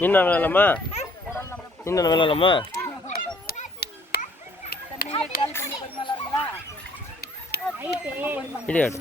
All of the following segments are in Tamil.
என்ன விளையாடலாமா? என்ன விளையாடலாமா? விளையாடு.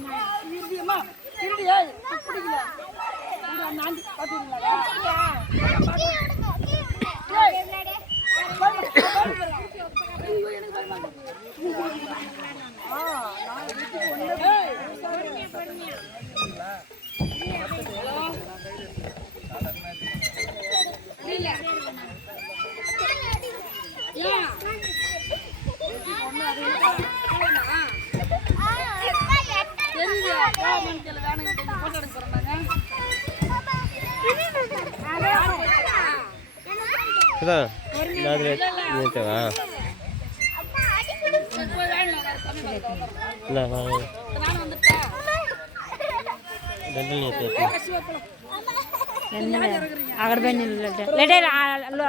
అక్కడ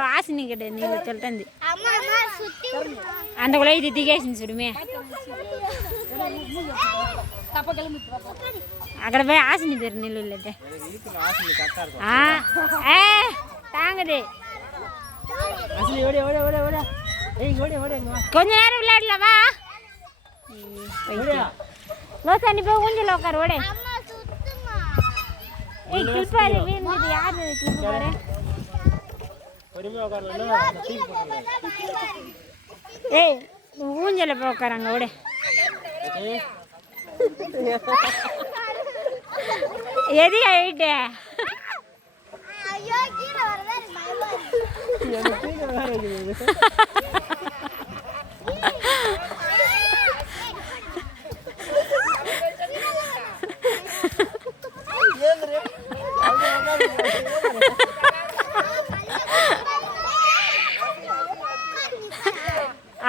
ఆశని కదా నీళ్ళు తెలుతుంది అంత కూడా ఇది దిగేసింది చూడమే అక్కడ పోయి ఆశని తెరు నీళ్ళు లేటే தாங்குது கொஞ்ச நேரம் விளையாடலாமா தண்ணி போய் ஊஞ்சல் உட்காரு ஓடே கிளிப்பாரு வீழ்ந்தது யாரு கிளிப்பு பாரு ஏய் ஊஞ்சல போய் உட்காராங்க ஓடே எது ஆயிட்டே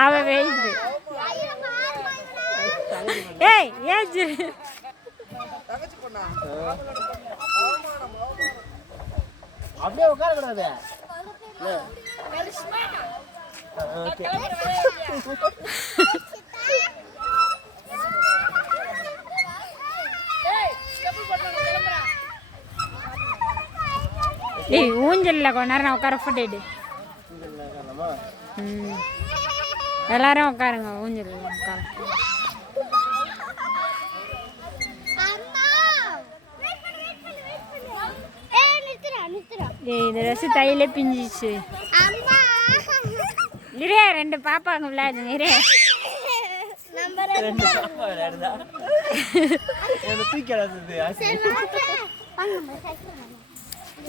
அவ வெயிது ஏய் ஏஜ் அப்படியே உட்கார கூடாது. ஏய் ஊஞ்சல்ல கொஞ்ச நேரம் உட்கார ஃபுட்டேடு எல்லாரும் உட்காருங்க ஊஞ்சல் உட்கார இந்த ட்ரெஸ் தையிலே பிஞ்சிச்சு இரே ரெண்டு பாப்பாங்க விளையாடுங்க இரே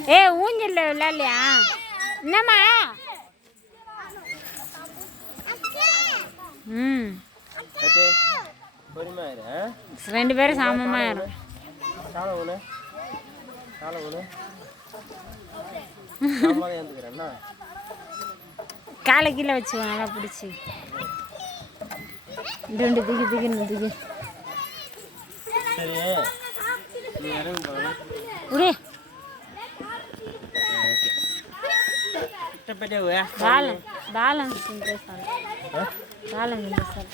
ஏ ஊஞ்சல்ல விளையாடலையா என்னம்மா ரெண்டு பேரும் சாமமா இருக்கும் காலை கீழே வச்சுக்கோ நல்லா பிடிச்சி ரெண்டு திக்கு திக்குன்னு திக்கு பேலன்ஸ் பேலன்ஸ்